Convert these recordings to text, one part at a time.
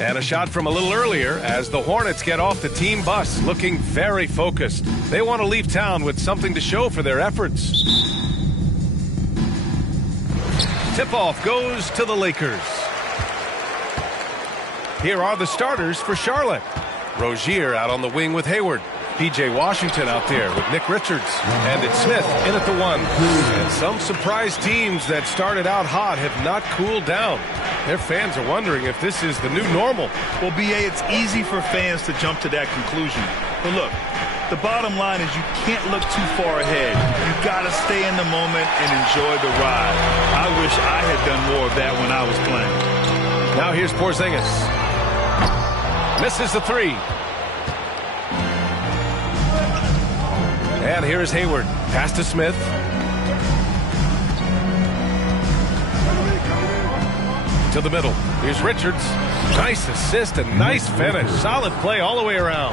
And a shot from a little earlier as the Hornets get off the team bus looking very focused. They want to leave town with something to show for their efforts. Tip-off goes to the Lakers. Here are the starters for Charlotte. Rozier out on the wing with Hayward. P.J. Washington out there with Nick Richards. And it's Smith in at the 1. And some surprise teams that started out hot have not cooled down. Their fans are wondering if this is the new normal. Well, B.A., it's easy for fans to jump to that conclusion. But look, the bottom line is you can't look too far ahead. You got to stay in the moment and enjoy the ride. I wish I had done more of that when I was playing. Now here's Porzingis. Misses the 3. And here's Hayward. Pass to Smith. To the middle. Here's Richards. Nice assist and nice finish. Solid play all the way around.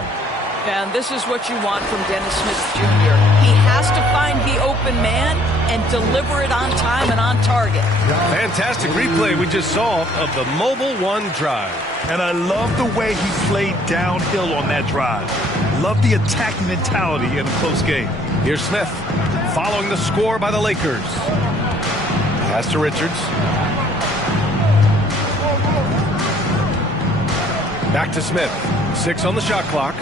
And this is what you want from Dennis Smith Jr. He has to find the open man and deliver it on time and on target. Fantastic replay we just saw of the Mobile One drive. And I love the way he played downhill on that drive. Love the attack mentality in a close game. Here's Smith following the score by the Lakers. Pass to Richards. Back to Smith. 6 on the shot clock.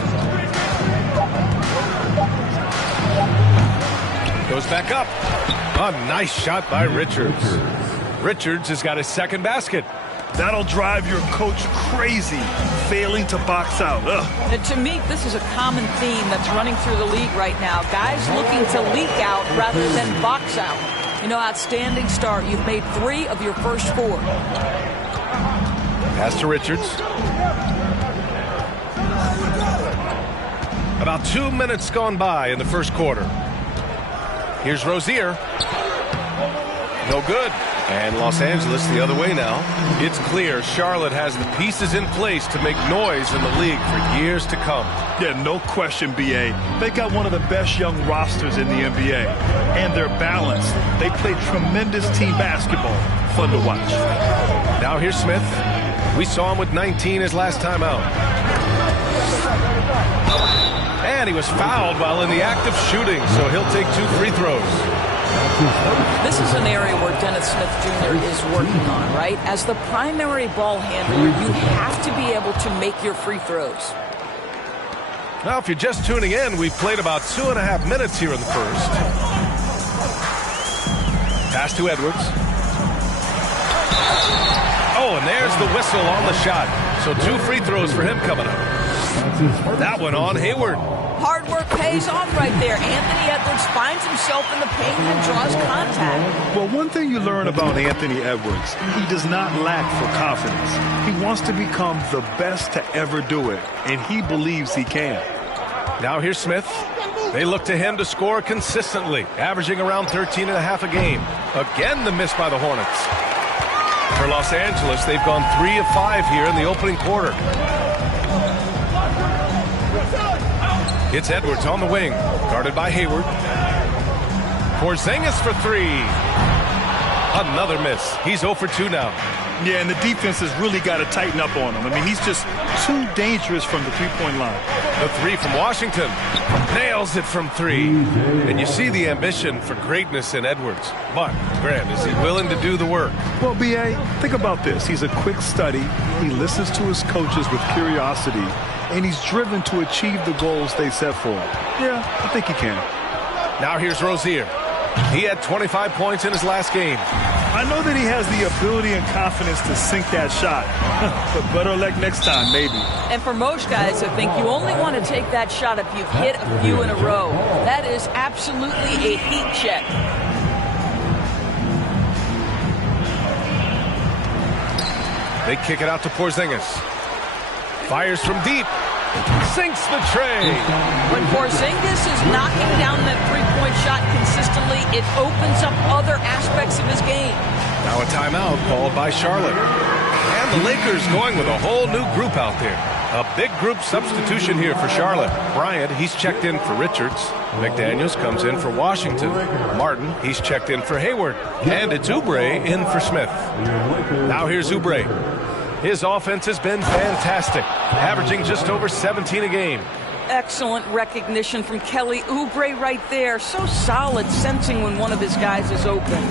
Goes back up. A nice shot by Richards. Richards has got his second basket. That'll drive your coach crazy, failing to box out. And to me, this is a common theme that's running through the league right now. Guys looking to leak out rather than box out. You know, outstanding start. You've made 3 of your first 4. Pass to Richards. About 2 minutes gone by in the first quarter. Here's Rozier. No good. And Los Angeles the other way now. It's clear Charlotte has the pieces in place to make noise in the league for years to come. Yeah, no question, B.A. They got one of the best young rosters in the NBA. And they're balanced. They play tremendous team basketball. Fun to watch. Now here's Smith. We saw him with 19 his last time out. And he was fouled while in the act of shooting, so he'll take 2 free throws. This is an area where Dennis Smith Jr. is working on, right? As the primary ball handler, you have to be able to make your free throws. Now, if you're just tuning in, we've played about 2.5 minutes here in the first. Pass to Edwards. Oh, and there's the whistle on the shot. So 2 free throws for him coming up. That one on Hayward. Hard work pays off right there. Anthony Edwards finds himself in the paint and draws contact. Well, one thing you learn about Anthony Edwards, he does not lack for confidence. He wants to become the best to ever do it, and he believes he can. Now here's Smith. They look to him to score consistently, averaging around 13.5 a game. Again, the miss by the Hornets. For Los Angeles, they've gone 3 of 5 here in the opening quarter. It's Edwards on the wing, guarded by Hayward. Porzingis for 3. Another miss. He's 0 for 2 now. Yeah, and the defense has really got to tighten up on him. I mean, he's just too dangerous from the three-point line. The 3 from Washington. Nails it from 3. And you see the ambition for greatness in Edwards. But, Grant, is he willing to do the work? Well, B.A., think about this. He's a quick study. He listens to his coaches with curiosity. And he's driven to achieve the goals they set for him. Yeah, I think he can. Now here's Rozier. He had 25 points in his last game. I know that he has the ability and confidence to sink that shot. But better luck next time, maybe. And for most guys, I think you only want to take that shot if you've hit a few in a row. That is absolutely a heat check. They kick it out to Porzingis. Fires from deep. Sinks the tray. When Porzingis is knocking down that three-point shot consistently, it opens up other aspects of his game. Now a timeout called by Charlotte. And the Lakers going with a whole new group out there. A big group substitution here for Charlotte. Bryant, he's checked in for Richards. McDaniels comes in for Washington. Martin, he's checked in for Hayward. And it's Oubre in for Smith. Now here's Oubre. His offense has been fantastic, averaging just over 17 a game. Excellent recognition from Kelly Oubre right there. So solid, sensing when one of his guys is open.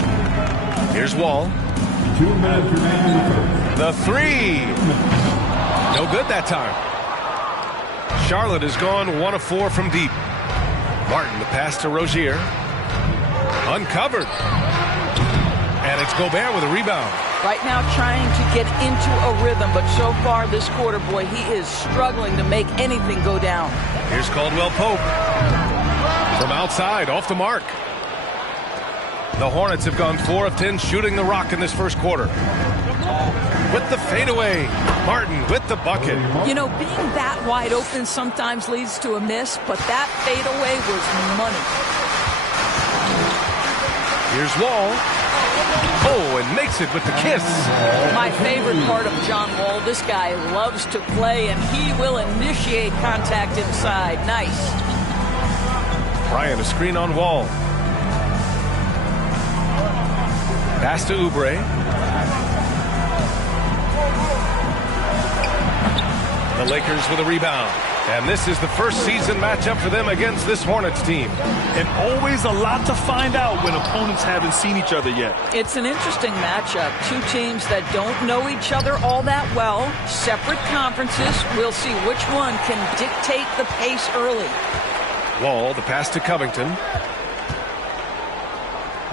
Here's Wall. 2 minutes remaining. The three. No good that time. Charlotte has gone 1 of 4 from deep. Martin, the pass to Rozier. Uncovered. And it's Gobert with a rebound. Right now trying to get into a rhythm, but so far this quarter, boy, he is struggling to make anything go down. Here's Caldwell Pope. From outside, off the mark. The Hornets have gone 4 of 10 shooting the rock in this first quarter. With the fadeaway, Martin with the bucket. You know, being that wide open sometimes leads to a miss, but that fadeaway was money. Here's Wall. Oh, and makes it with the kiss. My favorite part of John Wall, this guy loves to play, and he will initiate contact inside. Nice. Bryant, a screen on Wall. Pass to Oubre. The Lakers with a rebound. And this is the first season matchup for them against this Hornets team. And always a lot to find out when opponents haven't seen each other yet. It's an interesting matchup. Two teams that don't know each other all that well. Separate conferences. We'll see which one can dictate the pace early. Wall, the pass to Covington.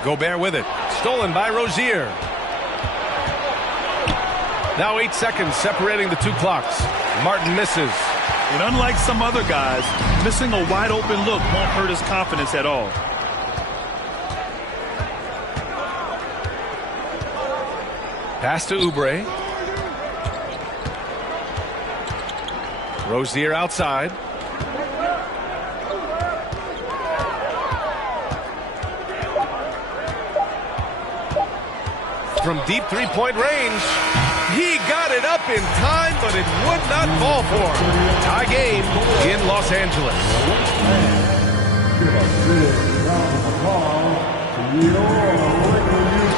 Gobert with it. Stolen by Rozier. Now 8 seconds separating the two clocks. Martin misses. And unlike some other guys, missing a wide open look won't hurt his confidence at all. Pass to Oubre. Rozier outside. From deep three-point range. He got it up in time, but it would not fall for him. Tie game in Los Angeles.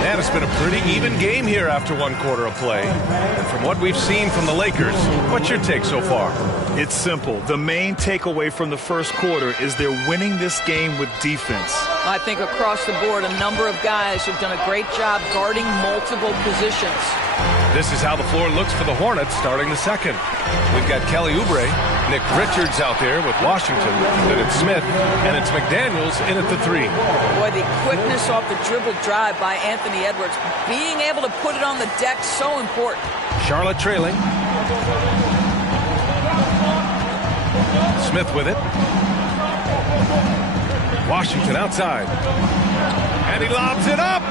And it's been a pretty even game here after 1 quarter of play. And from what we've seen from the Lakers, what's your take so far? It's simple. The main takeaway from the first quarter is they're winning this game with defense. I think across the board, a number of guys have done a great job guarding multiple positions. This is how the floor looks for the Hornets starting the second. We've got Kelly Oubre, Nick Richards out there with Washington, then it's Smith, and it's McDaniels in at the 3. Boy, the quickness off the dribble drive by Anthony Edwards. Being able to put it on the deck, so important. Charlotte trailing. Smith with it. Washington outside. And he lobs it up.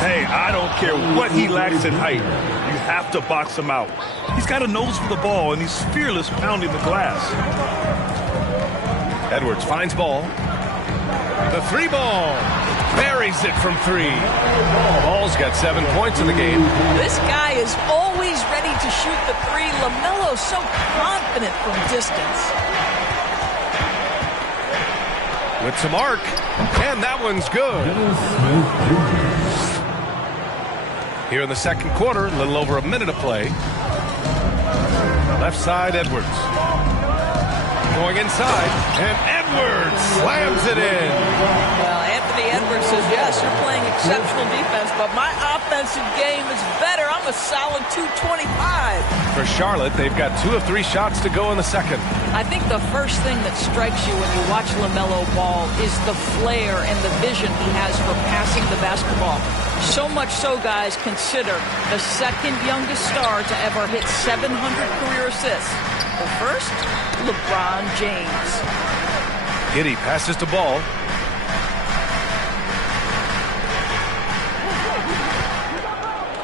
Hey, I don't care what he lacks in height. You have to box him out. He's got a nose for the ball, and he's fearless pounding the glass. Edwards finds Ball. The 3 ball. Buries it from 3. Ball's got 7 points in the game. This guy is always ready to shoot the 3. LaMelo so confident from distance. With some arc. And that one's good. Here in the second quarter, a little over a minute of play. Left side, Edwards. Going inside, and Edwards slams it in. Well, Anthony Edwards says, yes, you're playing exceptional defense, but my offensive game is better. I'm a solid 225. For Charlotte, they've got 2 of 3 shots to go in the second. I think the first thing that strikes you when you watch LaMelo Ball is the flair and the vision he has for passing the basketball. So much so, guys, consider the second youngest star to ever hit 700 career assists. The first, LeBron James. Giddey passes to Ball.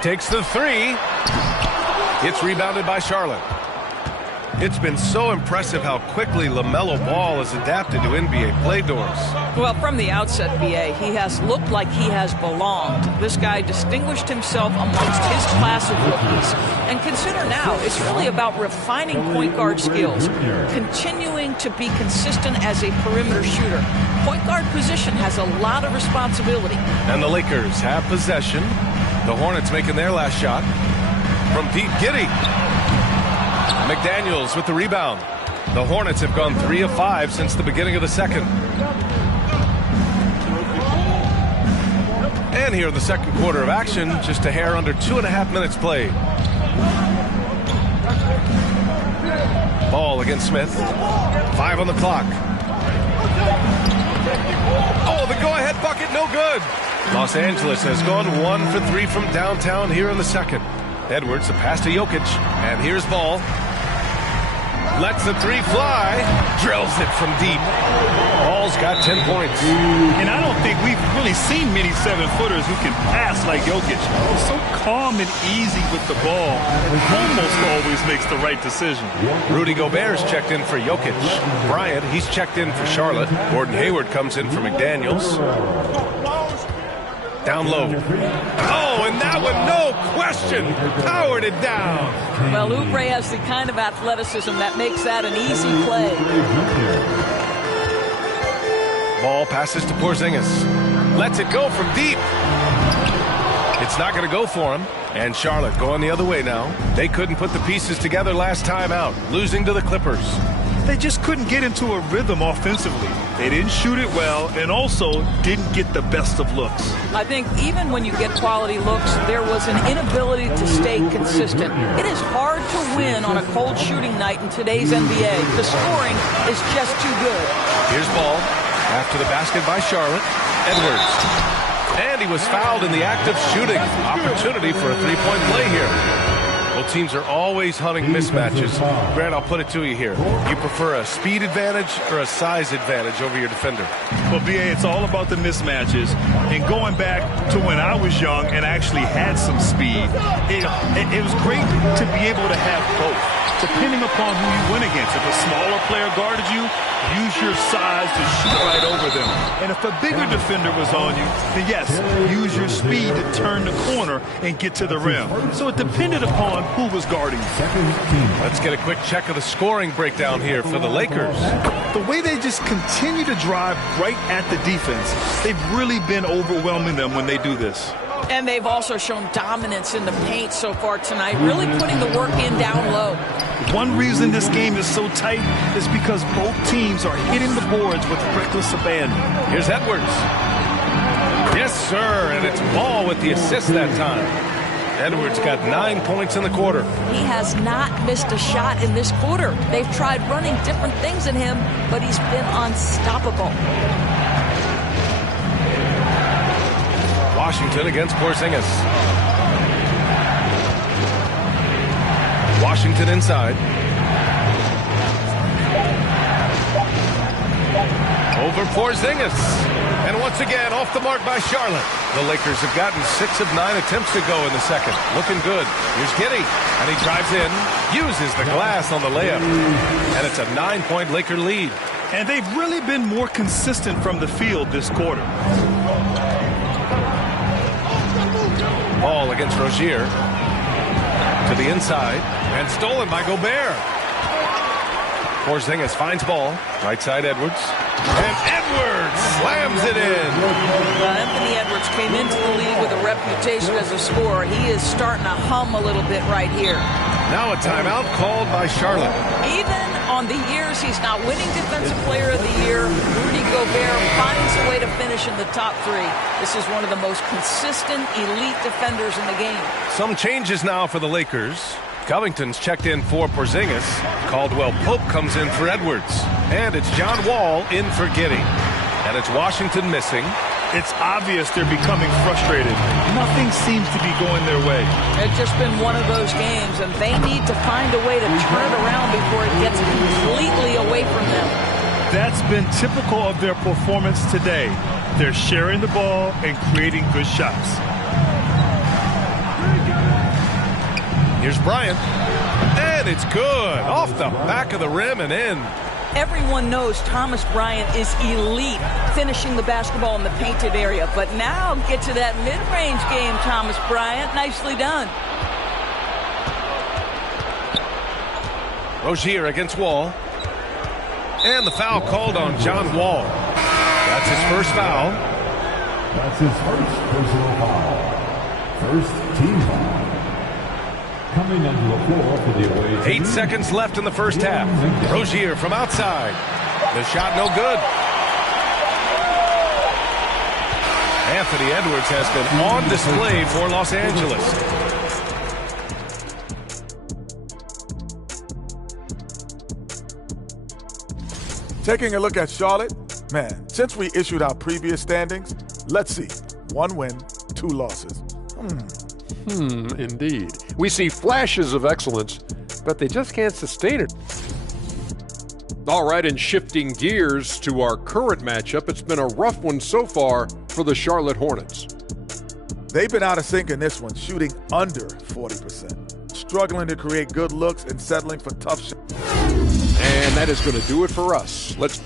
Takes the 3. It's rebounded by Charlotte. It's been so impressive how quickly LaMelo Ball has adapted to NBA play doors. Well, from the outset, B.A., he has looked like he has belonged. This guy distinguished himself amongst his class of rookies. And consider now, it's really about refining point guard skills, continuing to be consistent as a perimeter shooter. Point guard position has a lot of responsibility. And the Lakers have possession. The Hornets making their last shot. from deep. Giddey. McDaniels with the rebound. The Hornets have gone 3 of 5 since the beginning of the second. And here in the second quarter of action, just a hair under 2.5 minutes played. Ball against Smith. 5 on the clock. Oh, the go-ahead bucket, no good. Los Angeles has gone 1 for 3 from downtown here in the second. Edwards, the pass to Jokic, and here's Ball. Lets the three fly, drills it from deep. Ball's got 10 points. And I don't think we've really seen many 7-footers who can pass like Jokic. He's so calm and easy with the ball and almost always makes the right decision. Rudy Gobert's checked in for Jokic. Bryant, he's checked in for Charlotte. Gordon Hayward comes in for McDaniels. Down low. Oh, and that one, no question, powered it down. Well, Oubre has the kind of athleticism that makes that an easy play. Ball passes to Porzingis. Lets it go from deep. It's not going to go for him. And Charlotte going the other way now. They couldn't put the pieces together last time out, losing to the Clippers. They just couldn't get into a rhythm offensively. They didn't shoot it well and also didn't get the best of looks. I think even when you get quality looks, there was an inability to stay consistent. It is hard to win on a cold shooting night in today's NBA. The scoring is just too good. Here's Ball after the basket by Charlotte. Edwards. And he was fouled in the act of shooting. Opportunity for a three-point play here. Well, teams are always hunting mismatches. Grant, I'll put it to you here. You prefer a speed advantage or a size advantage over your defender? Well, B.A., it's all about the mismatches. And going back to when I was young and actually had some speed, it was great to be able to have both, depending upon who you went against. If a smaller player guarded you, use your size to shoot right over them. And if a bigger defender was on you, then yes, use your speed to turn the corner and get to the rim. So it depended upon who was guarding you. Let's get a quick check of the scoring breakdown here for the Lakers. The way they just continue to drive right at the defense, they've really been overwhelming them when they do this. And they've also shown dominance in the paint so far tonight, really putting the work in down low. One reason this game is so tight is because both teams are hitting the boards with reckless abandon. Here's Edwards. Yes, sir, and it's Ball with the assist that time. Edwards got 9 points in the quarter. He has not missed a shot in this quarter. They've tried running different things in him, but he's been unstoppable. Washington against Porzingis. Washington inside. Over Porzingis. And once again, off the mark by Charlotte. The Lakers have gotten 6 of 9 attempts to go in the second. Looking good. Here's Giddey. And he drives in. Uses the glass on the layup. And it's a 9-point Laker lead. And they've really been more consistent from the field this quarter. Ball against Rozier. To the inside. And stolen by Gobert. Porzingis finds Ball. Right side Edwards. And Edwards slams it in. Anthony Edwards came into the league with a reputation as a scorer. He is starting to hum a little bit right here. Now a timeout called by Charlotte. Even on the years he's not winning Defensive Player of the Year, Rudy Gobert finds a way to finish in the top 3. This is one of the most consistent elite defenders in the game. Some changes now for the Lakers. Covington's checked in for Porzingis. Caldwell Pope comes in for Edwards. And it's John Wall in for Giddey. And it's Washington missing. It's obvious they're becoming frustrated. Nothing seems to be going their way. It's just been one of those games, and they need to find a way to turn it around before it gets completely away from them. That's been typical of their performance today. They're sharing the ball and creating good shots. Here's Bryant. And it's good. Off the back of the rim and in. Everyone knows Thomas Bryant is elite finishing the basketball in the painted area. But now get to that mid-range game, Thomas Bryant. Nicely done. Rozier against Wall. And the foul called on John Wall. That's his first foul. That's his first personal foul. First team foul. Coming onto the floor for the away team. 8 seconds left in the first half. Rozier from outside. The shot no good. Anthony Edwards has been on display for Los Angeles. Taking a look at Charlotte, man, since we issued our previous standings, let's see. 1 win, 2 losses. Indeed. We see flashes of excellence, but they just can't sustain it. All right, and shifting gears to our current matchup, it's been a rough one so far for the Charlotte Hornets. They've been out of sync in this one, shooting under 40%. Struggling to create good looks and settling for tough shots. And that is going to do it for us. Let's...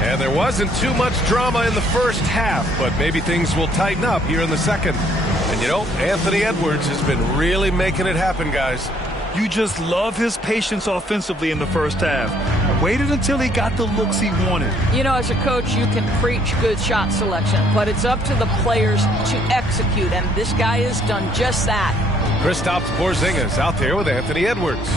And there wasn't too much drama in the first half, but maybe things will tighten up here in the second. And you know, Anthony Edwards has been really making it happen, guys. You just love his patience offensively in the first half. Waited until he got the looks he wanted. You know, as a coach, you can preach good shot selection, but it's up to the players to execute, and this guy has done just that. Kristaps Porzingis out there with Anthony Edwards.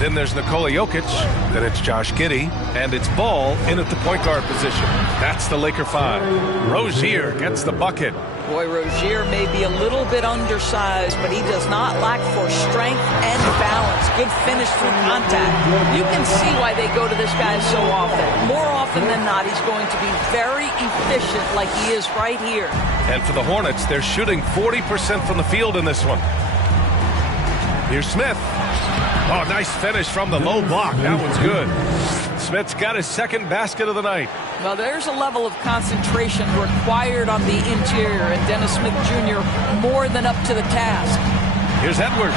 Then there's Nikola Jokic, then it's Josh Giddey, and it's Ball in at the point guard position. That's the Laker 5. Rozier gets the bucket. Boy, Rozier may be a little bit undersized, but he does not lack for strength and balance. Good finish through contact. You can see why they go to this guy so often. More often than not, he's going to be very efficient like he is right here. And for the Hornets, they're shooting 40% from the field in this one. Here's Smith. Oh, nice finish from the low block. That one's good. Smith's got his second basket of the night. Well, there's a level of concentration required on the interior, and Dennis Smith Jr. more than up to the task. Here's Edwards.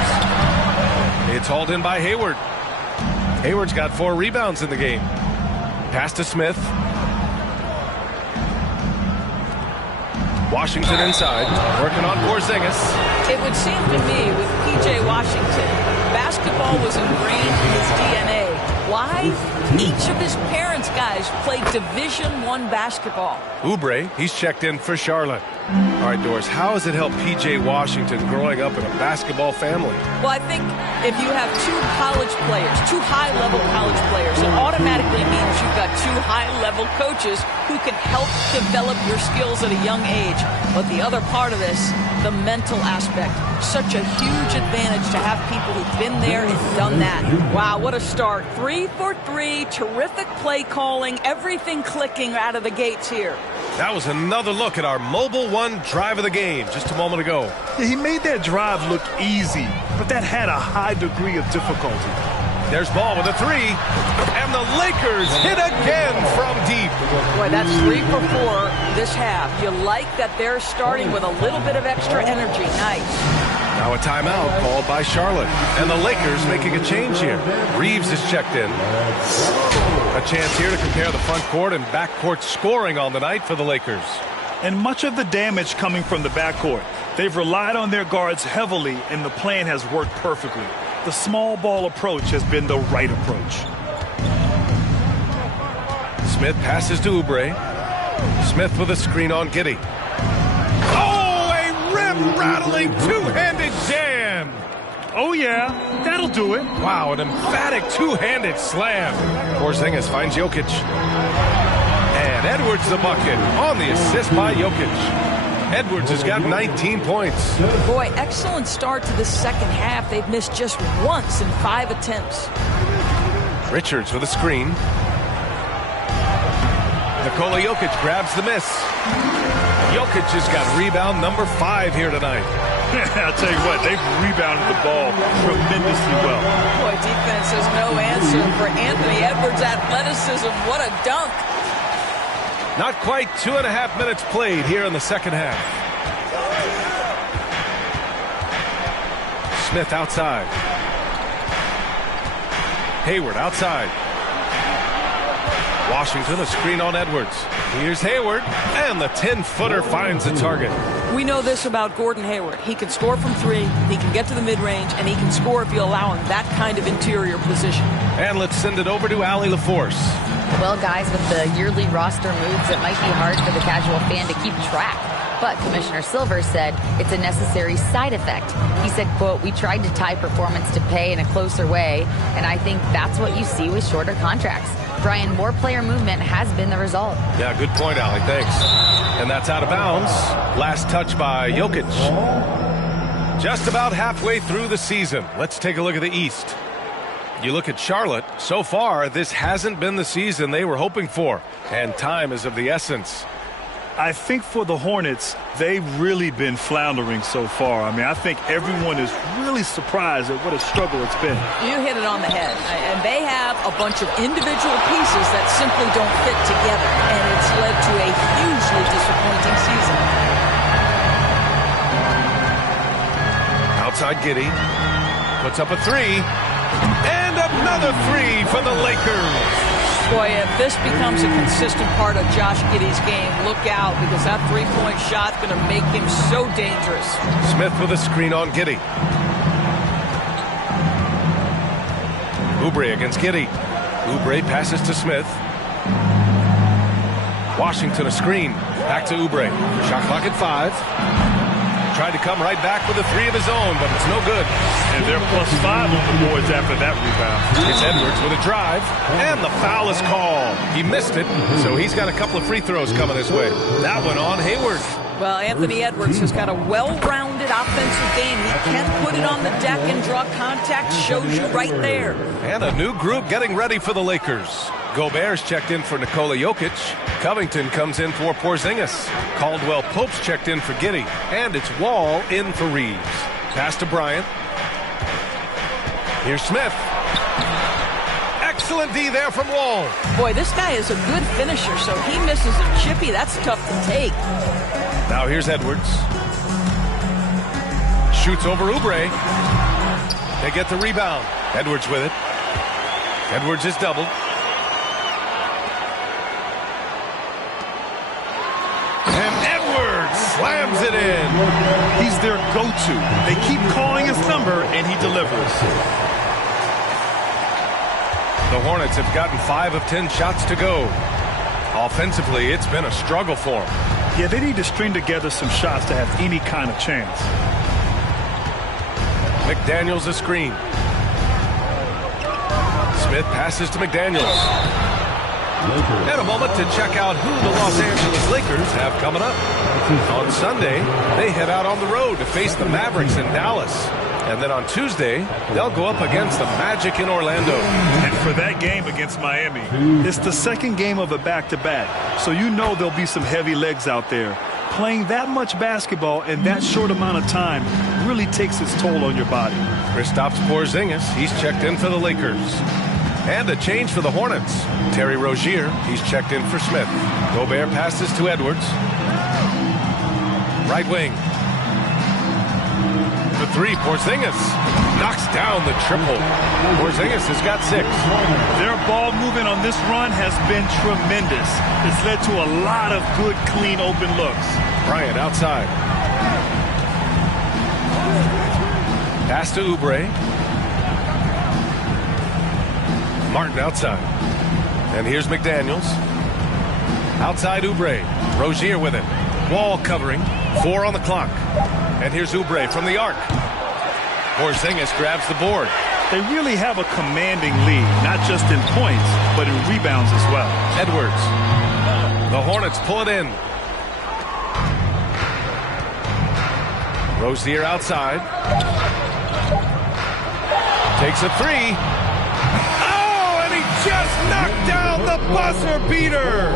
It's hauled in by Hayward. Hayward's got 4 rebounds in the game. Pass to Smith. Washington inside, working on Porzingis. It would seem to me with P.J. Washington, basketball was ingrained in his DNA. Why? Each of his parents' guys played Division I basketball. Oubre, he's checked in for Charlotte. All right, Doris, how has it helped P.J. Washington growing up in a basketball family? Well, I think if you have 2 college players, 2 high-level college players, it automatically means you've got 2 high-level coaches who can help develop your skills at a young age. But the other part of this, the mental aspect, such a huge advantage to have people who've been there and done that. Wow, what a start. 3 for 3, terrific play calling, everything clicking out of the gates here. That was another look at our Mobile One drive of the game just a moment ago. Yeah, he made that drive look easy, but that had a high degree of difficulty. There's Ball with a 3, and the Lakers hit again from deep. Boy, that's 3 for 4 this half. You like that they're starting with a little bit of extra energy. Nice. Now a timeout called by Charlotte, and the Lakers making a change here. Reeves is checked in. A chance here to compare the front court and back court scoring on the night for the Lakers. And much of the damage coming from the backcourt. They've relied on their guards heavily, and the plan has worked perfectly. The small ball approach has been the right approach. Smith passes to Oubre. Smith with a screen on Giddey. Oh, a rim-rattling two-handed jam. Oh, yeah, that'll do it. Wow, an emphatic two-handed slam. Porzingis finds Jokic. And Edwards the bucket on the assist by Jokic. Edwards has got 19 points. Boy, excellent start to the second half. They've missed just once in 5 attempts. Richards with a screen. Nikola Jokic grabs the miss. Jokic has got rebound number 5 here tonight. I'll tell you what, they've rebounded the ball tremendously well. Boy, defense has no answer for Anthony Edwards' athleticism. What a dunk. Not quite 2.5 minutes played here in the second half. Smith outside. Hayward outside. Washington a screen on Edwards. Here's Hayward, and the 10-footer finds the target. We know this about Gordon Hayward. He can score from 3, he can get to the mid-range, and he can score if you allow him that kind of interior position. And let's send it over to Allie LaForce. Well, guys, with the yearly roster moves, it might be hard for the casual fan to keep track. But Commissioner Silver said it's a necessary side effect. He said, quote, "We tried to tie performance to pay in a closer way, and I think that's what you see with shorter contracts." Brian, more player movement has been the result. Yeah, good point, Allie. Thanks. And that's out of bounds. Last touch by Jokic. Just about halfway through the season. Let's take a look at the East. You look at Charlotte. So far, this hasn't been the season they were hoping for. And time is of the essence. I think for the Hornets, they've really been floundering so far. I mean, I think everyone is really surprised at what a struggle it's been. You hit it on the head. And they have a bunch of individual pieces that simply don't fit together. And it's led to a hugely disappointing season. Outside Giddey. Puts up a three. And another three for the Lakers. Boy, if this becomes a consistent part of Josh Giddey's game, look out, because that three-point shot's going to make him so dangerous. Smith with a screen on Giddey. Oubre against Giddey. Oubre passes to Smith. Washington a screen. Back to Oubre. Shot clock at 5. Tried to come right back with a three of his own, but it's no good. And they're +5 on the boards after that rebound. It's Edwards with a drive, and the foul is called. He missed it, so he's got a couple of free throws coming his way. That one on Hayward. Well, Anthony Edwards has got a well-rounded offensive game. He can put it on the deck and draw contact. Shows you right there. And a new group getting ready for the Lakers. Gobert's checked in for Nikola Jokic. Covington comes in for Porzingis. Caldwell Pope's checked in for Giddey. And it's Wall in for Reeves. Pass to Bryant. Here's Smith. Excellent D there from Wall. Boy, this guy is a good finisher, so he misses a chippy. That's tough to take. Now here's Edwards. Shoots over Oubre. They get the rebound. Edwards with it. Edwards is doubled. And Edwards slams it in. He's their go-to. They keep calling his number, and he delivers. The Hornets have gotten 5 of 10 shots to go. Offensively, it's been a struggle for them. Yeah, they need to string together some shots to have any kind of chance. McDaniels a screen. Smith passes to McDaniels. And a moment to check out who the Los Angeles Lakers have coming up. On Sunday, they head out on the road to face the Mavericks in Dallas. And then on Tuesday, they'll go up against the Magic in Orlando. And for that game against Miami, it's the second game of a back-to-back. So you know there'll be some heavy legs out there. Playing that much basketball in that short amount of time really takes its toll on your body. Kristaps Porzingis, he's checked in for the Lakers. And a change for the Hornets. Terry Rozier, he's checked in for Smith. Gobert passes to Edwards. Right wing. The three, Porzingis knocks down the triple. Porzingis has got 6. Their ball movement on this run has been tremendous. It's led to a lot of good, clean, open looks. Bryant outside. Pass to Oubre. Martin outside. And here's McDaniels. Outside Oubre. Rozier with it. Wall covering. 4 on the clock. And here's Oubre from the arc. Porzingis grabs the board. They really have a commanding lead, not just in points, but in rebounds as well. Edwards. The Hornets pull it in. Rozier outside. Takes a 3. Oh, and he just knocked down the buzzer beater.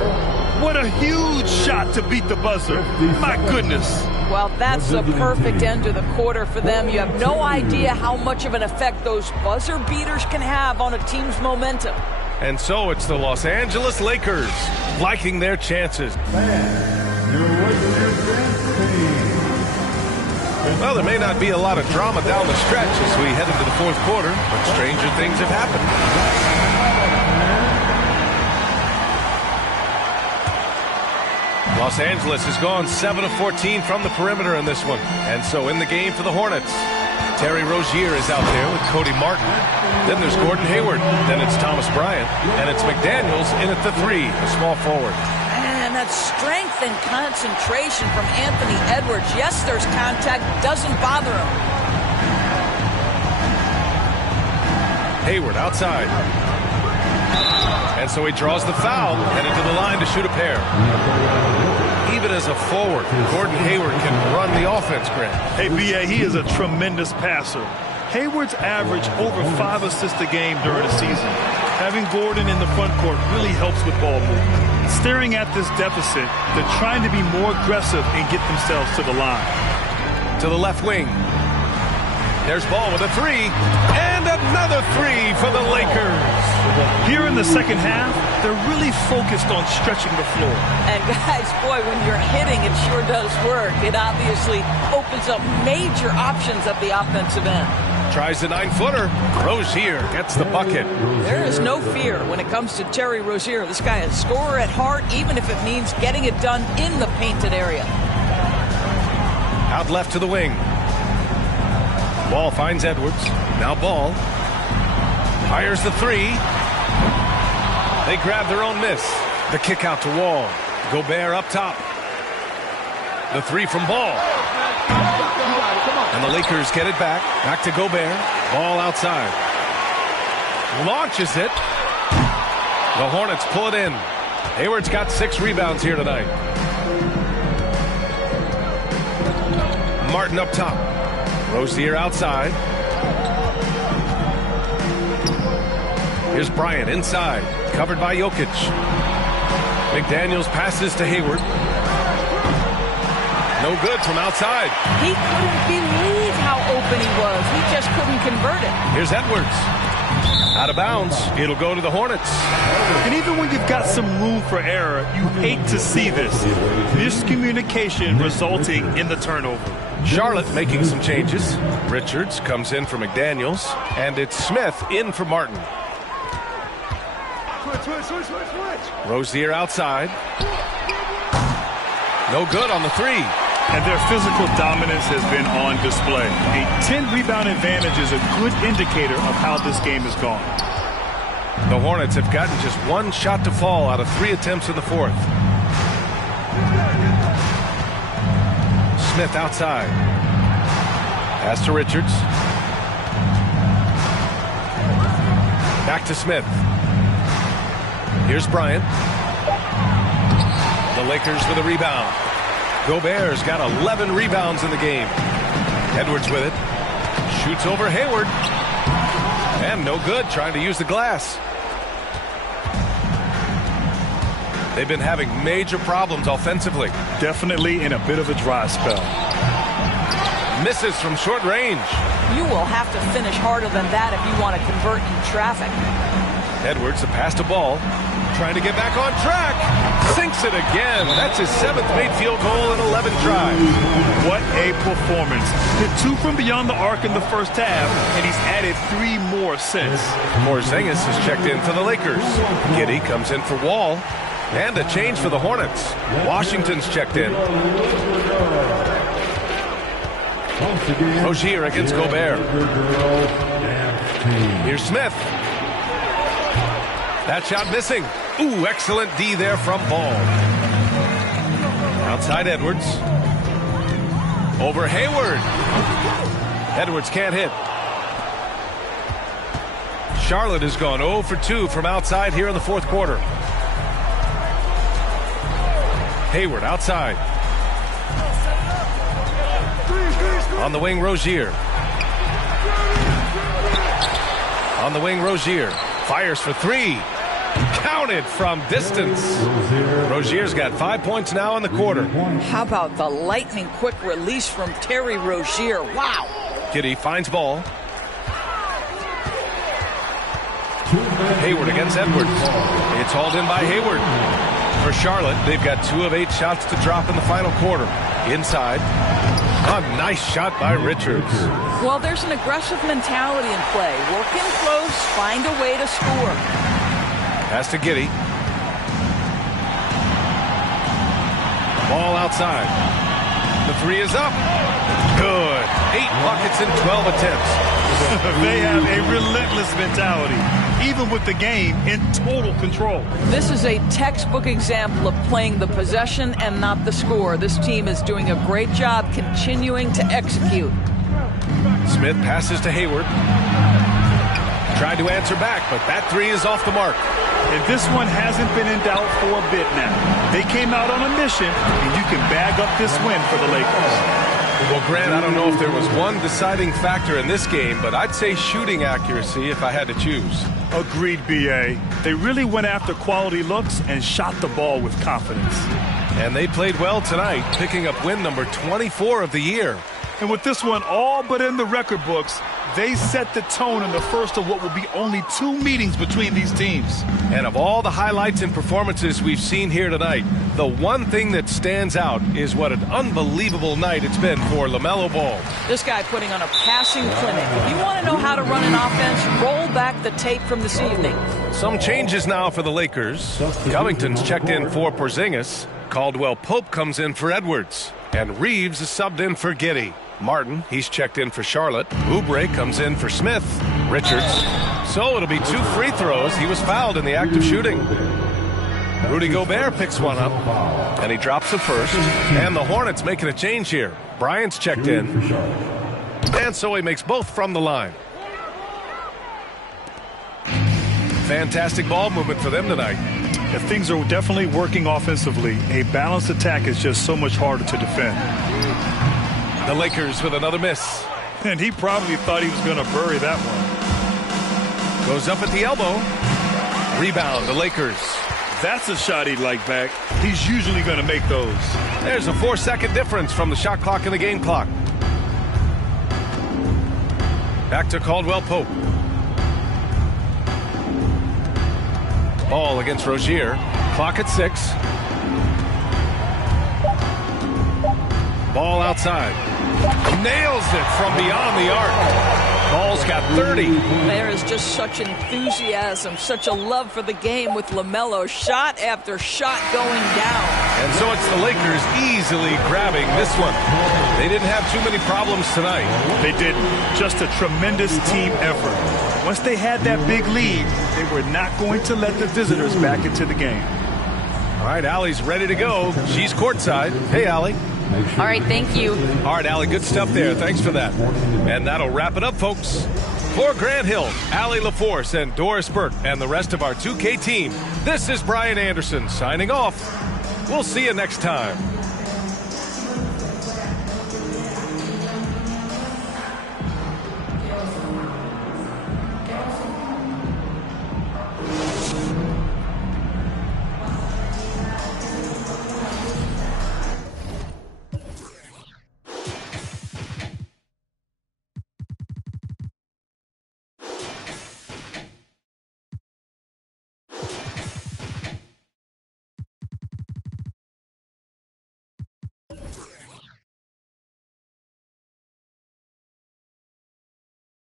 What a huge shot to beat the buzzer. My goodness. Well, that's the perfect end to the quarter for them. You have no idea how much of an effect those buzzer beaters can have on a team's momentum. And so it's the Los Angeles Lakers liking their chances. Well, there may not be a lot of drama down the stretch as we head into the 4th quarter, but stranger things have happened. Los Angeles has gone 7 of 14 from the perimeter in this one. And so in the game for the Hornets, Terry Rozier is out there with Cody Martin. Then there's Gordon Hayward. Then it's Thomas Bryant. And it's McDaniels in at the 3, a small forward. And that strength and concentration from Anthony Edwards. Yes, there's contact. Doesn't bother him. Hayward outside. And so he draws the foul, headed to the line to shoot a pair. Even as a forward, Gordon Hayward can run the offense, Grant. Hey, B.A., he is a tremendous passer. Hayward's averaged over 5 assists a game during the season. Having Gordon in the front court really helps with ball movement. Staring at this deficit, they're trying to be more aggressive and get themselves to the line. To the left wing. There's Ball with a 3, and another 3 for the Lakers. Here in the second half, they're really focused on stretching the floor. And guys, boy, when you're hitting, it sure does work. It obviously opens up major options at the offensive end. Tries the 9-footer. Rozier gets the bucket. There is no fear when it comes to Terry Rozier. This guy is a scorer at heart, even if it means getting it done in the painted area. Out left to the wing. Ball finds Edwards. Now Ball. Fires the 3. They grab their own miss. The kick out to Wall. Gobert up top. The 3 from Ball. And the Lakers get it back. Back to Gobert. Ball outside. Launches it. The Hornets pull it in. Hayward's got 6 rebounds here tonight. Martin up top. Rozier outside. Here's Bryant inside. Covered by Jokic. McDaniels passes to Hayward. No good from outside. He couldn't believe how open he was. He just couldn't convert it. Here's Edwards. Out of bounds. It'll go to the Hornets. And even when you've got some room for error, you hate to see this. Miscommunication resulting in the turnover. Charlotte making some changes. Richards comes in for McDaniels. And it's Smith in for Martin. Switch. Rozier outside. No good on the 3. And their physical dominance has been on display. A 10-rebound advantage is a good indicator of how this game has gone. The Hornets have gotten just 1 shot to fall out of 3 attempts in the 4th. Smith outside. Pass to Richards. Back to Smith. Here's Bryant. The Lakers with a rebound. Gobert's got 11 rebounds in the game. Edwards with it. Shoots over Hayward. And no good, trying to use the glass. They've been having major problems offensively. Definitely in a bit of a dry spell. Misses from short range. You will have to finish harder than that if you want to convert in traffic. Edwards, the pass to Ball. Trying to get back on track. Sinks it again. That's his 7th made field goal in 11 tries. What a performance. Hit 2 from beyond the arc in the first half, and he's added 3 more since. Porzingis has checked in for the Lakers. Giddey comes in for Wall. And a change for the Hornets. Washington's checked in. Rozier against Gobert. Here's Smith. That shot missing. Ooh, excellent D there from Ball. Outside Edwards. Over Hayward. Edwards can't hit. Charlotte has gone 0 for 2 from outside here in the 4th quarter. Hayward outside. On the wing, Rozier. On the wing, Rozier. Fires for 3. Counted from distance. Rozier's got 5 points now in the quarter. How about the lightning quick release from Terry Rozier? Wow. Giddey finds Ball. Hayward against Edwards. It's hauled in by Hayward. For Charlotte, they've got 2 of 8 shots to drop in the final quarter. Inside. A nice shot by Richards. Well, there's an aggressive mentality in play. Work in close, find a way to score. Pass to Giddey. Ball outside. The 3 is up. Good. 8 buckets in 12 attempts. They have a relentless mentality, even with the game in total control. This is a textbook example of playing the possession and not the score. This team is doing a great job continuing to execute. Smith passes to Hayward. Tried to answer back, but that three is off the mark. And this one hasn't been in doubt for a bit now. They came out on a mission, and you can bag up this win for the Lakers. Well, Grant, I don't know if there was one deciding factor in this game, but I'd say shooting accuracy if I had to choose. Agreed, B.A. They really went after quality looks and shot the ball with confidence. And they played well tonight, picking up win number 24 of the year. And with this one all but in the record books, they set the tone in the first of what will be only 2 meetings between these teams. And of all the highlights and performances we've seen here tonight, the one thing that stands out is what an unbelievable night it's been for LaMelo Ball. This guy putting on a passing clinic. If you want to know how to run an offense, roll back the tape from this evening. Some changes now for the Lakers. Covington's checked in for Porzingis. Caldwell Pope comes in for Edwards. And Reeves is subbed in for Giddey. Martin, he's checked in for Charlotte. Oubre comes in for Smith. Richards. So it'll be 2 free throws. He was fouled in the act of shooting. Rudy Gobert picks one up, and he drops the first. And the Hornets making a change here. Bryant's checked in. And so he makes both from the line. Fantastic ball movement for them tonight. If things are definitely working offensively, a balanced attack is just so much harder to defend. The Lakers with another miss. And he probably thought he was going to bury that one. Goes up at the elbow. Rebound, the Lakers. That's a shot he'd like back. He's usually going to make those. There's a 4-second difference from the shot clock and the game clock. Back to Caldwell Pope. Ball against Rozier. Clock at 6. Ball outside. Nails it from beyond the arc. Ball's got 30. There is just such enthusiasm, such a love for the game with LaMelo, shot after shot going down. And so it's the Lakers easily grabbing this one. They didn't have too many problems tonight. They didn't. Just a tremendous team effort. Once they had that big lead, they were not going to let the visitors back into the game. All right, Allie's ready to go. She's courtside. Hey, Allie. All right, thank you. All right, Allie, good stuff there. Thanks for that. And that'll wrap it up, folks. For Grant Hill, Allie LaForce, and Doris Burke, and the rest of our 2K team, this is Brian Anderson signing off. We'll see you next time.